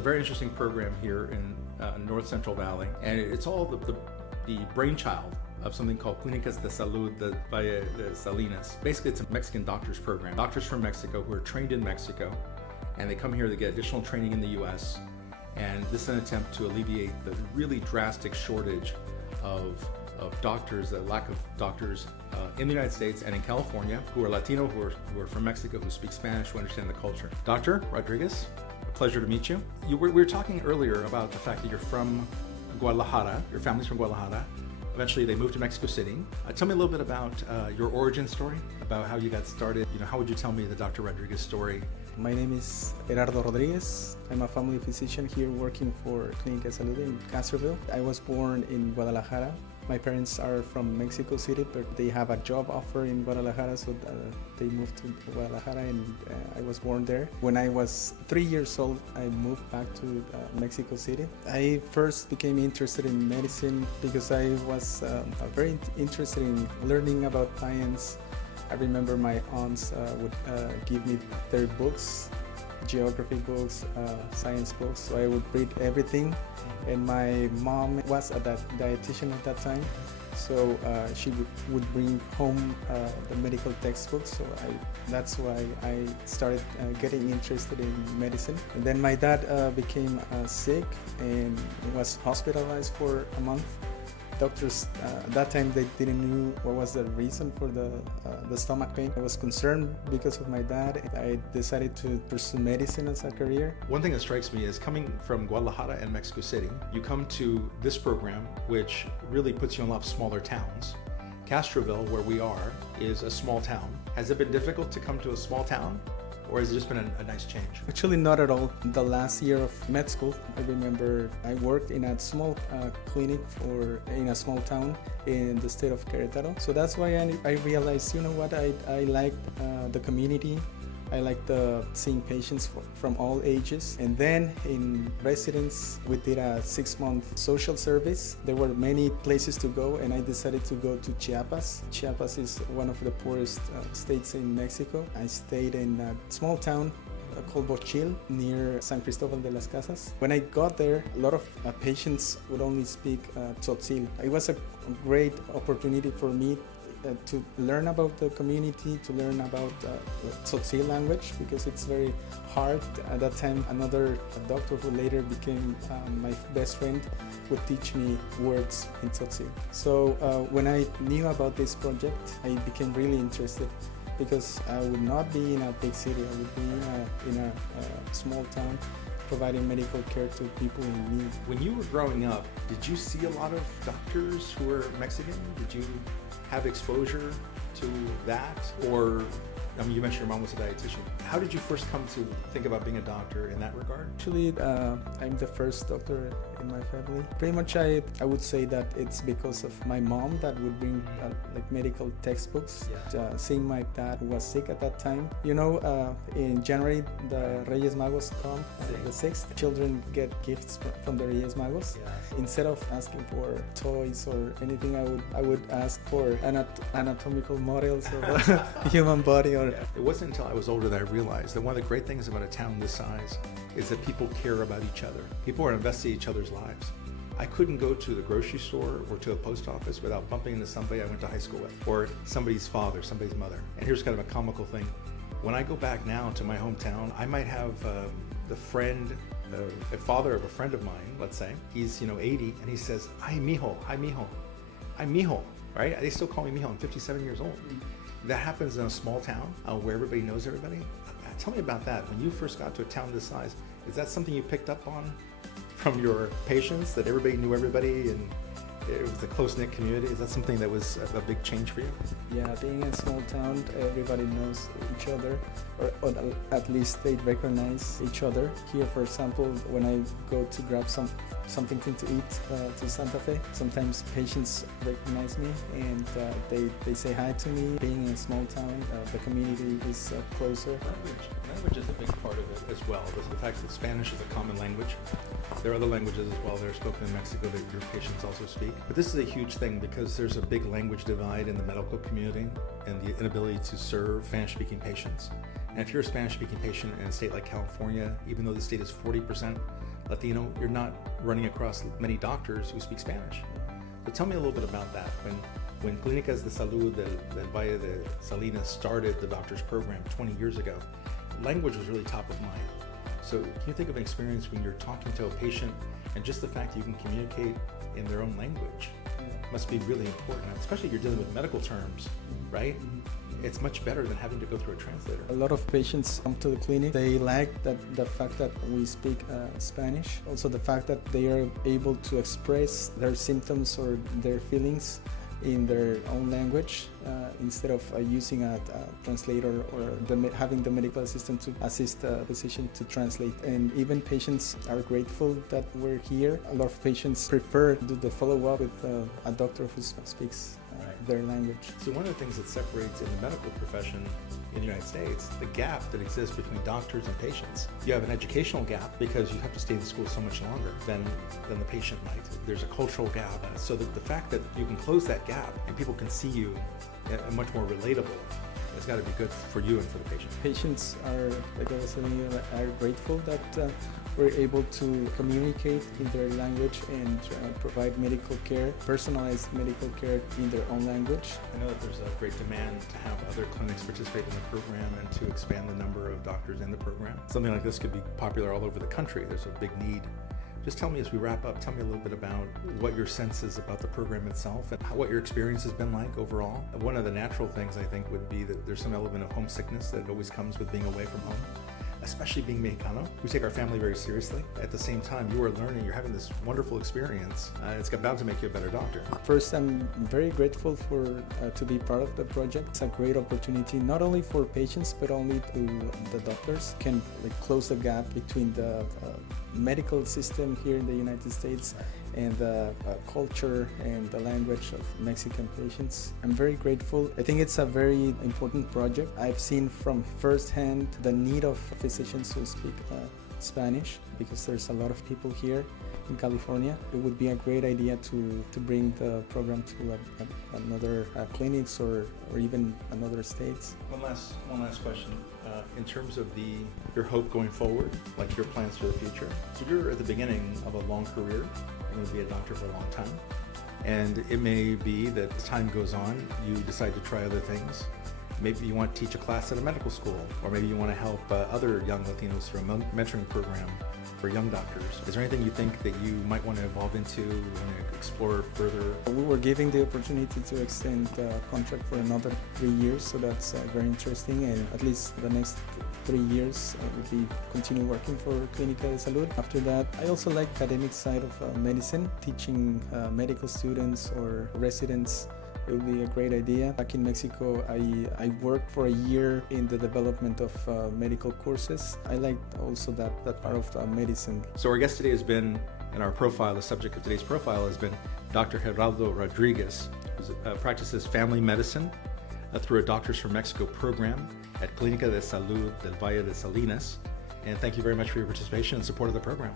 a very interesting program here in North Central Valley, and it's all the brainchild of something called Clínicas de Salud de Valle de Salinas. Basically, it's a Mexican doctors program. Doctors from Mexico who are trained in Mexico, and they come here to get additional training in the U.S., and this is an attempt to alleviate the really drastic shortage of doctors, the lack of doctors in the United States and in California who are Latino, who are from Mexico, who speak Spanish, who understand the culture. Dr. Rodríguez, a pleasure to meet you. We were talking earlier about the fact that you're from Guadalajara, your family's from Guadalajara. Eventually they moved to Mexico City. Tell me a little bit about your origin story, about how you got started. How would you tell me the Dr. Rodríguez story? My name is Gerardo Rodríguez. I'm a family physician here working for Clínica Salud in Castroville. I was born in Guadalajara. My parents are from Mexico City, but they have a job offer in Guadalajara, so they moved to Guadalajara, and I was born there. When I was 3 years old, I moved back to Mexico City. I first became interested in medicine because I was very interested in learning about science. I remember my aunts would give me their books, geography books, science books, so I would read everything. And my mom was a dietitian at that time, so she would bring home the medical textbooks, so that's why I started getting interested in medicine. And then my dad became sick and was hospitalized for a month. Doctors at that time, they didn't know what was the reason for the stomach pain. I was concerned because of my dad. I decided to pursue medicine as a career. One thing that strikes me is coming from Guadalajara and Mexico City, you come to this program, which really puts you in a lot of smaller towns. Castroville, where we are, is a small town. Has it been difficult to come to a small town? Or has it just been a nice change? Actually, not at all. The last year of med school, I remember I worked in a small clinic in a small town in the state of Querétaro. So that's why I realized, you know what, I liked the community. I liked seeing patients from all ages. And then in residence, we did a 6-month social service. There were many places to go, and I decided to go to Chiapas. Chiapas is one of the poorest states in Mexico. I stayed in a small town called Bochil, near San Cristobal de las Casas. When I got there, a lot of patients would only speak Tzotzil. It was a great opportunity for me to learn about the community, to learn about Tzotzil language, because it's very hard. At that time, another doctor who later became my best friend would teach me words in Tzotzil. So when I knew about this project, I became really interested, because I would not be in a big city. I would be in a small town, providing medical care to people in need. When you were growing up, did you see a lot of doctors who were Mexican? Did you have exposure to that? Or, you mentioned your mom was a dietitian. How did you first come to think about being a doctor in that regard? Actually, I'm the first doctor in my family. Pretty much I would say that it's because of my mom that would bring like medical textbooks. Yeah. Seeing my dad, who was sick at that time. In January, the Reyes Magos come, the 6th. Children get gifts from the Reyes Magos. Yeah. Instead of asking for toys or anything, I would ask for anatomical models of the human body. It wasn't until I was older that I realized that one of the great things about a town this size is that people care about each other. People are invested in each other's lives. I couldn't go to the grocery store or to a post office without bumping into somebody I went to high school with, or somebody's father, somebody's mother. And here's kind of a comical thing. When I go back now to my hometown, I might have a father of a friend of mine, let's say. He's 80, and he says, "Ay, mijo, ay, mijo, ay, mijo," right? They still call me mijo. I'm 57 years old. That happens in a small town where everybody knows everybody. Tell me about that. When you first got to a town this size, is that something you picked up on from your patients, that everybody knew everybody and it was a close-knit community? Is that something that was a big change for you? Yeah, being in a small town, everybody knows each other, or at least they recognize each other. Here, for example, when I go to grab something to eat to Santa Fe, sometimes patients recognize me and they say hi to me. Being in a small town, the community is closer. Language is a big part of it as well. The fact that Spanish is a common language. There are other languages as well that are spoken in Mexico that your patients also speak. But this is a huge thing because there's a big language divide in the medical community and the inability to serve Spanish-speaking patients. And if you're a Spanish-speaking patient in a state like California, even though the state is 40% Latino, you're not running across many doctors who speak Spanish. So tell me a little bit about that. When Clínicas de Salud del Valle de Salinas started the doctor's program 20 years ago, language was really top of mind. So can you think of an experience when you're talking to a patient and just the fact that you can communicate in their own language must be really important, especially if you're dealing with medical terms, right? It's much better than having to go through a translator. A lot of patients come to the clinic. They like the fact that we speak Spanish. Also the fact that they are able to express their symptoms or their feelings in their own language instead of using a translator or having the medical assistant to assist the physician to translate. And even patients are grateful that we're here. A lot of patients prefer to do the follow-up with a doctor who speaks their language. So one of the things that separates in the medical profession in the United States, the gap that exists between doctors and patients. You have an educational gap because you have to stay in school so much longer than the patient might. There's a cultural gap. So that the fact that you can close that gap and people can see you much more relatable, it's got to be good for you and for the patient. Patients are, like I was saying, are grateful that we're able to communicate in their language and provide medical care, personalized medical care in their own language. I know that there's a great demand to have other clinics participate in the program and to expand the number of doctors in the program. Something like this could be popular all over the country. There's a big need. Just tell me as we wrap up, tell me a little bit about what your sense is about the program itself and what your experience has been like overall. One of the natural things I think would be that there's some element of homesickness that always comes with being away from home, especially being Mexicano. We take our family very seriously. At the same time, you are learning, you're having this wonderful experience. It's bound to make you a better doctor. First, I'm very grateful to be part of the project. It's a great opportunity, not only for patients, but only to the doctors. Can close the gap between the medical system here in the United States and the culture and the language of Mexican patients. I'm very grateful. I think it's a very important project. I've seen from firsthand the need of physicians who speak Spanish because there's a lot of people here in California. It would be a great idea to bring the program to another clinics or even another states. One last question. In terms of your hope going forward, like your plans for the future. So you're at the beginning of a long career. You're going to be a doctor for a long time. And it may be that as time goes on, you decide to try other things. Maybe you want to teach a class at a medical school, or maybe you want to help other young Latinos through a mentoring program for young doctors. Is there anything you think that you might want to evolve into, want to explore further? We were given the opportunity to extend the contract for another 3 years, so that's very interesting. And at least the next 3 years, I will continue working for Clínica de Salud. After that, I also like academic side of medicine, teaching medical students or residents. It would be a great idea. Back in Mexico, I worked for a year in the development of medical courses. I liked also that part of medicine. So our guest today has been, in our profile, the subject of today's profile has been Dr. Geraldo Rodríguez, who practices family medicine through a Doctors from Mexico program at Clínica de Salud del Valle de Salinas. And thank you very much for your participation and support of the program.